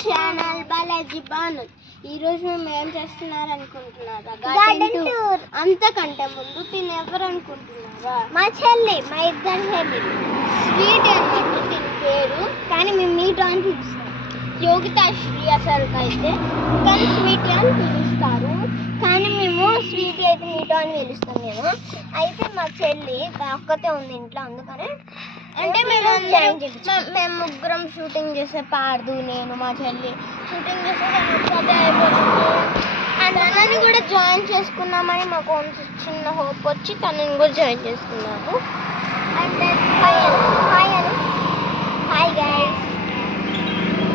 Channel Balaji Banu. ఈ రోజు మేము ఏం చేస్తున్నారు అనుకుంటున్నారా? Garden tour. అంతకంటే ముందు తిని ఎవరు అనుకుంటున్నారా? మా చెల్లి, మా ఇద్దరు చెల్లి. స్వీట్ అన్నట్టు తిని పేరు, కానీ మేము మీట్ అని పిలుస్తాం. యోగితాశ్రీ అసలుకి అయితే కానీ స్వీట్ అని పిలుస్తారు, కానీ మేము స్వీట్ అయితే మీట్ అని పిలుస్తాం. అయితే మా చెల్లి ఒక్కతే ఉంది ఇంట్లో, అందుకనే అంటే మేము ముగ్గురం షూటింగ్ చేసే పార్దు, నేను మా చెల్లి షూటింగ్ చేసే అదే అయిపోతుంది. తనని కూడా జాయిన్ చేసుకున్నామని మాకు చిన్న హోప్ వచ్చి తనని కూడా జాయిన్ చేసుకున్నాము. And hi guys,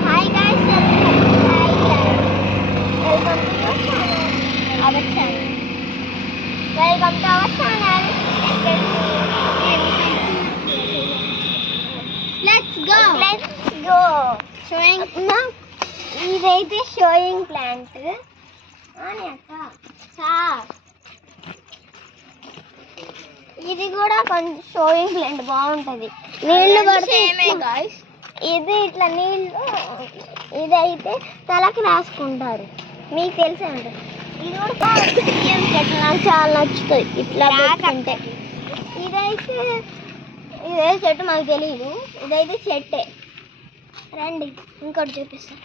hi guys, welcome to our channel, welcome to our channel. Let's go. Showing ఇదైతే షోయింగ్ ప్లాంట్ అని అక్క. ఇది కూడా కొంచెం షోయింగ్ ప్లాంట్ బాగుంటుంది, నీళ్ళు పడితే. ఇది ఇట్లా నీళ్ళు, ఇదైతే తలకి రాసుకుంటారు, మీకు తెలిసే ఉంటుంది. ఇది కూడా చెట్లు నాకు చాలా నచ్చుతుంది ఇట్లా అంటే. ఇదే చెట్టు మాకు తెలియదు, ఇదైతే చెట్టే. రండి ఇంకోటి చూపిస్తాను.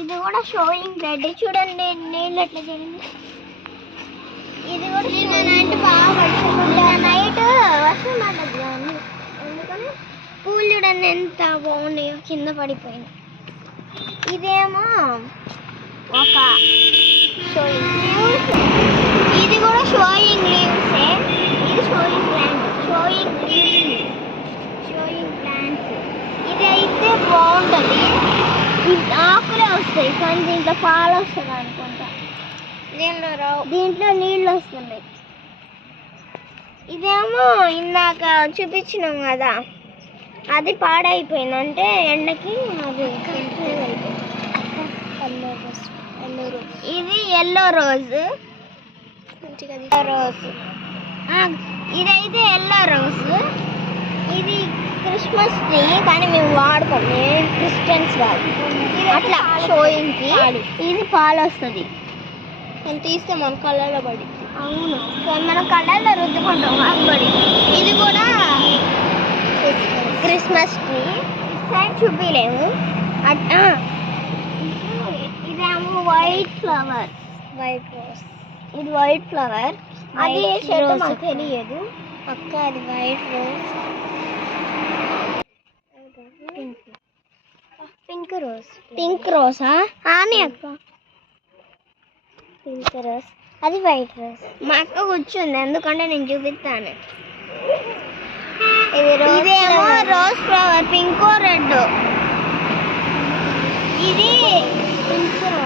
ఇది కూడా షోయింగ్ ప్లాంట్, చూడండి నీళ్ళు ఎట్లా చేయండి. ఇది కూడా నైట్ బాగా వర్షం, నైట్ వర్షం పడ్డది కానీ అందుకని పూలు చూడండి ఎంత బాగున్నాయో, కింద పడిపోయింది. ఇదేమో ఒక షోయింగ్, ఇది కూడా షోయింగ్ లీవ్సే. ఇది showing plant, showing leaves, showing plants. ఇది అయితే బాగుంటుంది, ఆకులే వస్తాయి కానీ దీంట్లో పాలు వస్తుంది అనుకుంటా, దీంట్లో నీళ్ళు వస్తున్నాయి. ఇదేమో ఇందాక చూపించినాం కదా, అది పాడైపోయింది, అంటే ఎండకి అది ఇది ఎల్లో రోజ్, ఇదైతే ఎల్లో రోజ్. ఇది క్రిస్మస్ ట్రీ, కానీ మేము వాడుకోము, క్రిస్టియన్స్ వాళ్ళు అట్లా షోయింగ్కి. ఇది పాలు వస్తుంది, నేను తీస్తే మన కళ్ళలో పడింది. అవును, మనం కళ్ళల్లో రుద్దుకుంటాం కాబట్టి. ఇది కూడా క్రిస్మస్ ట్రీ, సైడ్ చూపించలేము. ఇదేమో వైట్ ఫ్లవర్, వైట్ రోజ్. ఇది వైట్ ఫ్లవర్, అది చెట్టు మాకు తెలియదు అక్క. అది white rose, pink rose. Pink రోజా అని అక్క? పింక్ రోజ్, అది వైట్ రోజ్. మా అక్క కూర్చుంది, ఎందుకంటే నేను చూపిస్తాను. ఇదేమో రోజ్ ఫ్లవర్, పింక్ రెడ్. ఇది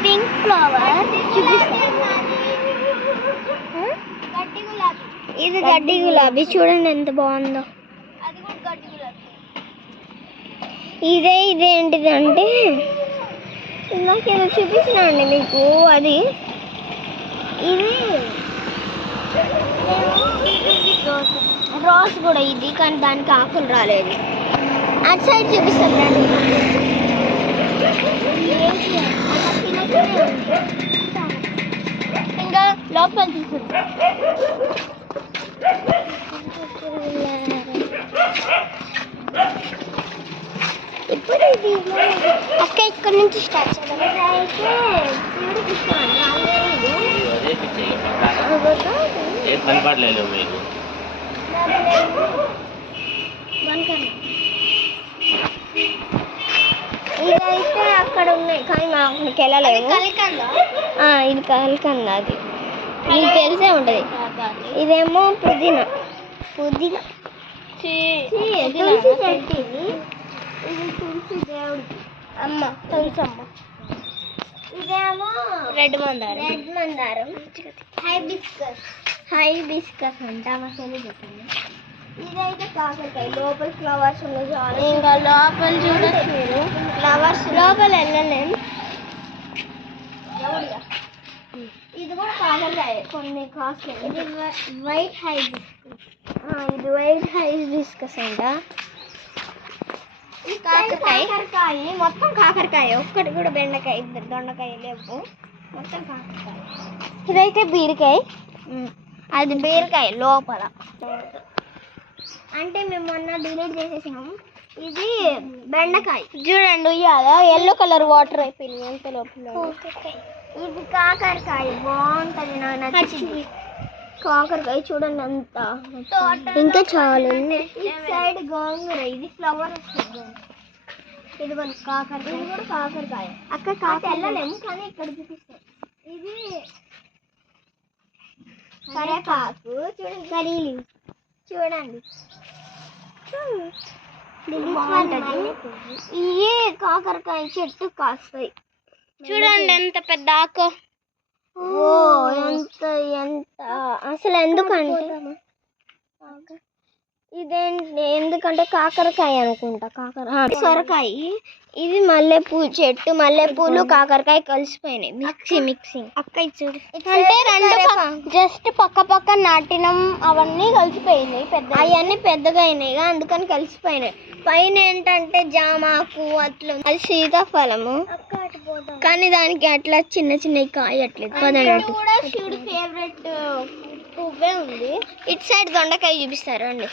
పింక్ ఫ్లవర్ చూపిస్తాను. ఇది గడ్డి గులాబీ, చూడండి ఎంత బాగుందో. ఇదేంటిది అంటే ఇందాకేదో చూపించినండి మీకు, అది ఇది రోజ్ కూడా ఇది, కానీ దానికి ఆకులు రాలేదు. అటు సైడ్ చూపిస్తాను రండి. ఇంకా లోపల తీసుకుంటాం. ఇప్పుడు ఇది అక్క ఇక్కడ నుంచి స్టార్ట్ చేద్దాం. ఇదైతే అక్కడ ఉన్నాయి, కానీ మాకు వెళ్ళలేము. ఇది కలకంద, అది మీకు తెలిసే ఉంటుంది. ఇదేమో పుదీనా, పుదీనా తులసి చెట్టు. ఇది తులసి దేవుడికి, అమ్మ తులసమ్మ. ఇదేమో రెడ్ మందారం, హైబిస్కస్ అంట మా చెల్లి చెప్పింది. ఇదైతే కాకరకాయ, లోపల ఫ్లవర్స్ ఉన్నాయి. ఇంకా లోపల చూడొచ్చు మీరు, ఫ్లవర్స్ లోపల వెళ్ళలేము. ఇది కూడా కాకరకాయ, కొన్ని కాస్ట్. ఇది వైట్ హైబిస్కస్. ఇది వైట్ హైస్ డిస్కస్ అంట. కాకరకాయ మొత్తం కాకరకాయ, ఒక్కటి కూడా బెండకాయ దొండకాయ లేవు, మొత్తం కాకరకాయ. ఇదైతే బీరకాయ, అది బీరకాయ లోపల అంటే మేము మొన్న డిలీట్ చేసేసాము. ఇది బెండకాయ చూడండి, ఉయ్యాల ఎల్లో కలర్ వాటర్ అయిపోయింది ఎంత లోపల. ఇది కాకరకాయ బాగుంటుంది, నాకు నచ్చింది కాకరకాయ చూడండి అంతా. ఇంకా చాలా సైడ్ గోంగూర, ఇది ఫ్లవర్ వస్తుంది. ఇది మన కాకరకాయ, ఇది కూడా కాకరకాయ. అక్కడ కాకర వెళ్ళలేము కానీ ఇక్కడ చూపిస్తాం. ఇది కరేపాకు చూడండి, కరీలి చూడండి బాగుంటుంది. ఇవి కాకరకాయ చెట్టు కాస్తాయి చూడండి ఎంత పెద్ద ఆకు. ఓ ఎంత ఎంత అసలు ఎందుకంటే ఇదేంటి, ఎందుకంటే కాకరకాయ అనుకుంటా, సొరకాయ. ఇది మల్లెపూ చెట్టు, మల్లెపూలు కాకరకాయ కలిసిపోయినాయి, మిక్సింగ్. అక్క చూడు అంటే రెండు జస్ట్ పక్క పక్క నాటినం, అవన్నీ కలిసిపోయినాయి, పెద్ద అవన్నీ పెద్దగా అయినాయి అందుకని కలిసిపోయినాయి. పైన ఏంటంటే జామాకు అట్లా, అది సీతాఫలము కానీ దానికి అట్లా చిన్న చిన్న కాయట్లేదు. శివుడి ఫేవరెట్ పువ్వే ఉంది. ఇటు సైడ్ దొండకాయ చూపిస్తారు అండి.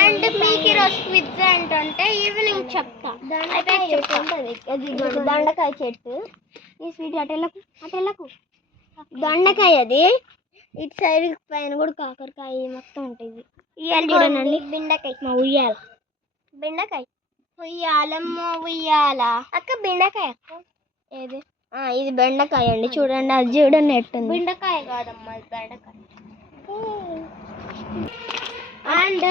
అండ్ మీకు ఈరోజు క్విజ్ ఏంటంటే ఈవినింగ్ చెప్తా. దొండకాయ చెట్టు, ఈ స్వీట్ అటెళ్ళకు దొండకాయ, అది ఇటు సైడ్ పైన కూడా కాకరకాయ మొత్తం ఉంటుంది. ఇవాళ చూడండి బెండకాయ, మా ఉయ్యాల బెండకాయ, ఉయ్యాలమ్మ ఉయ్యాల. అక్క బెండకాయ ఏది, ఇది బెండకాయ అండి చూడండి, అది చూడండి ఎట్టుంది. బెండకాయ కాదమ్మా, ఇది బెండకాయ. అండ్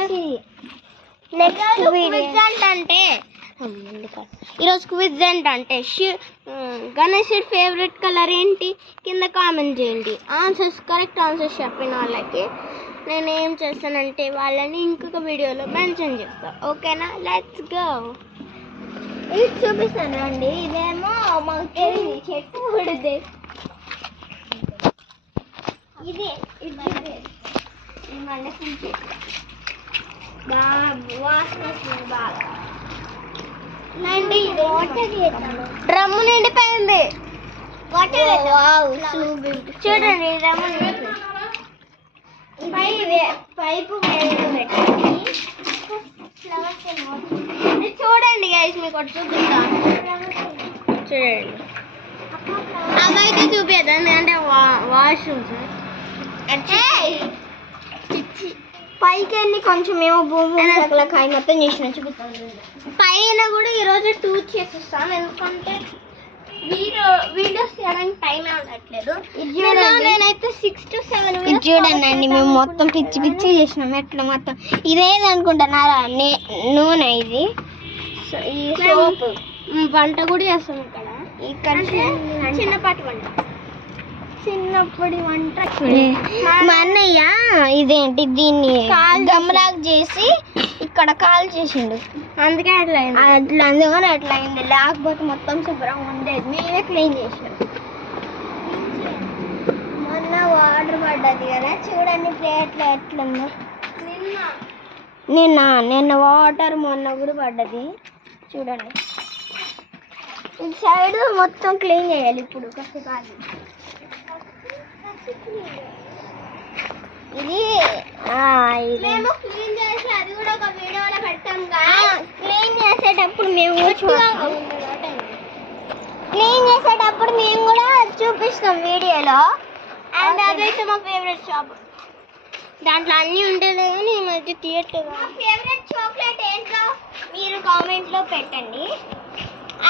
నెక్స్ట్ క్విజ్ ఏంటంటే ఈరోజు క్విజ్ ఏంటంటే గణేశుడి ఫేవరెట్ కలర్ ఏంటి కింద కామెంట్ చేయండి. కరెక్ట్ ఆన్సర్స్ చెప్పిన వాళ్ళకి నేను ఏం చేస్తానంటే వాళ్ళని ఇంకొక వీడియోలో మెన్షన్ చేస్తాను. ఓకేనా, లెట్స్ గో. ఇది చూపిస్తాను అండి. ఇదేమో మాకు తెలియదు చెట్టు ఉడిదే, ఇదే ఈ మల్లెపూల చెట్టు బాగా వాసన వస్తుంది బాగా. డ్రమ్ము నిండిపోయింది చూడండి, డ్రమ్ము పైపు చూడండి గైస్, మీకు ఒకటి చూపిస్తాను చూడండి. అవైతే చూపిద్దాం ఎందుకంటే వాష్రూమ్స్. పైకి వెళ్ళి కొంచెం ఏమో భూమి కాయ మొత్తం చేసిన చూపిస్తాను. పైన కూడా ఈరోజు టూర్ చేసిస్తాం ఎందుకంటే వీడియోస్ చేయడానికి టైం ఉండట్లేదు. నేనైతే 6 to 7 చూడండి అండి, మేము మొత్తం పిచ్చి పిచ్చి చేసినాం. ఎట్లా మొత్తం ఇదేది అనుకుంటున్నారా, నూనె ఇది. ఈ సోప్ వంట కూడా చేస్తాం ఇక్కడ చిన్నపాటి వంట, చిన్నప్పటి వంట. మా అన్నయ్య ఇదేంటి దీన్ని గమ్లాగ్ చేసి ఇక్కడ కాల్ చేసిండు, అందుకే అట్లా అందుకని అట్లా అయింది. లేకపోతే మొత్తం శుభ్రంగా ఉండేది, మేమే క్లీన్ చేసినాం. మొన్న వాటర్ పడ్డది కదా చూడండి ప్లేట్లో ఎట్లుందో. నిన్న వాటర్ మొన్న కూడా పడ్డది చూడండి. ఈ సైడ్ మొత్తం క్లీన్ చేయాలి ఇప్పుడు కాసేపు. ఇది మేము క్లీన్ చేసి అది కూడా ఒక వీడియోలో పెట్టాం కదా. క్లీన్ చేసేటప్పుడు మేము కూడా చూపిస్తాం వీడియోలో. అండ్ అదైతే మా ఫేవరెట్ షాప్, దాంట్లో అన్నీ ఉండేది కానీ ఈ మధ్య తీయట్లేదు. మా ఫేవరెట్ చాక్లెట్ ఏంటో మీరు కామెంట్లో పెట్టండి.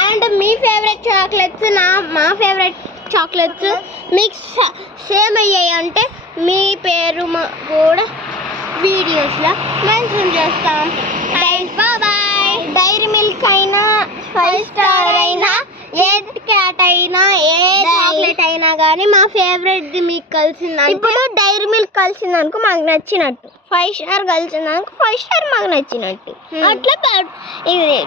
అండ్ మీ ఫేవరెట్ చాక్లెట్స్ మా ఫేవరెట్ చాక్లెట్స్ మీకు సేమ్ అయ్యాయి అంటే మీ పేరు కూడా వీడియోస్లో మెన్షన్ చేస్తాం. బాయ్. డైరీ మిల్క్ అయినా 5 star అయినా ఏ క్యాట్ అయినా ఏ చాక్లెట్ అయినా కానీ మా ఫేవరెట్ది మీకు కలిసింది. ఇప్పుడు డైరీ మిల్క్ కలిసింది అనుకో మాకు నచ్చినట్టు, 5 star కలిసింది అనుకో 5 star మాకు నచ్చినట్టు. అట్లా ఇది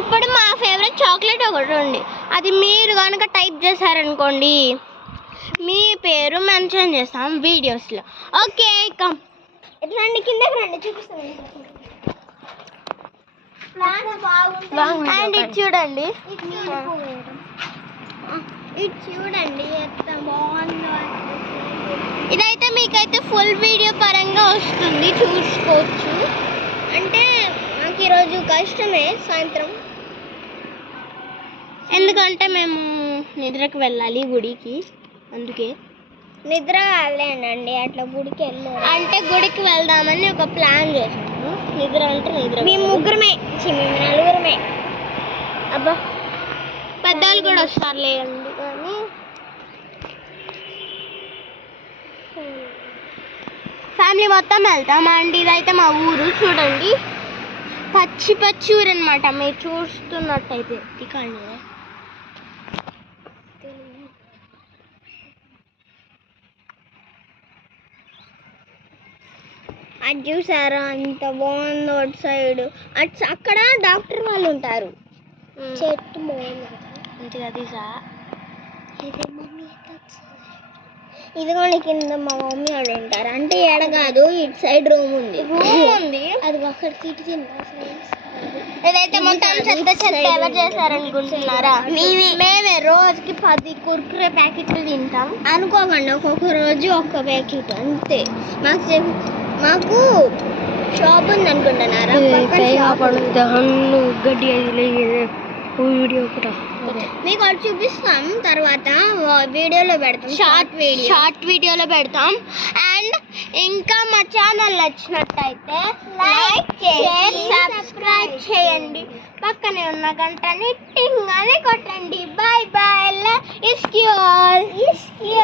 ఇప్పుడు మా ఫేవరెట్ చాక్లెట్ ఒకటి ఉంది, అది మీరు కనుక టైప్ చేశారనుకోండి మీ పేరు మెన్షన్ చేస్తాం వీడియోస్లో. ఓకే కమ్ రండి, కిందకి రండి, చూపిస్తాం. అండ్ ఇది చూడండి, ఇది చూడండి ఎంత బాగుందో. ఇదైతే మీకైతే ఫుల్ వీడియో పరంగా వస్తుంది, చూసుకోవచ్చు. అంటే మాకు ఈరోజు కష్టమే సాయంత్రం, ఎందుకంటే మేము నిద్రకు వెళ్ళాలి గుడికి, అందుకే. నిద్ర కాలేనండి, అట్లా గుడికి వెళ్ళాలి అంటే గుడికి వెళ్దామని ఒక ప్లాన్ చేసాము. నిద్ర అంటే నిద్ర మేము ముగ్గురమే, మేము నలుగురమే. అబ్బా పెద్దవాళ్ళు కూడా వస్తారు లేదండి, కానీ ఫ్యామిలీ మొత్తం వెళ్తాం. అండ్ ఇదైతే మా ఊరు చూడండి, పచ్చి పచ్చి ఊరు అనమాట. మీరు చూస్తున్నట్టయితే ఇక్కడ అది చూసారా అంత బాగుందో. అటు సైడ్ అక్కడ డాక్టర్ వాళ్ళు ఉంటారు. చెట్టు బాగుంది మంచిగా తీసా. ఇదిగోండి కింద మా మమ్మీ వాళ్ళు ఉంటారు. అంటే ఎడ కాదు, ఇటు సైడ్ రూమ్ ఉంది, అది అక్కడ తిట్టి. ఇదైతే మొత్తం చెత్త చెత్త ఎవరు చేశారనుకుంటున్నారా? మేమే రోజుకి 10 కుర్కురే ప్యాకెట్లు తింటాం అనుకోకండి. ఒక్కొక్క రోజు ఒక్క ప్యాకెట్ అంతే. మాకు షాప్ ఉంది అనుకుంటున్నారా? గడ్డి వీడియో కూడా మీకు అది చూపిస్తాం, తర్వాత వీడియోలో పెడతాం, షార్ట్ వీడియోలో పెడతాం. అండ్ ఇంకా మా ఛానల్ నచ్చినట్టయితే లైక్ షేర్ సబ్స్క్రైబ్ చేయండి. పక్కనే ఉన్న గంటని టింగ్ అని కొట్టండి. Bye bye.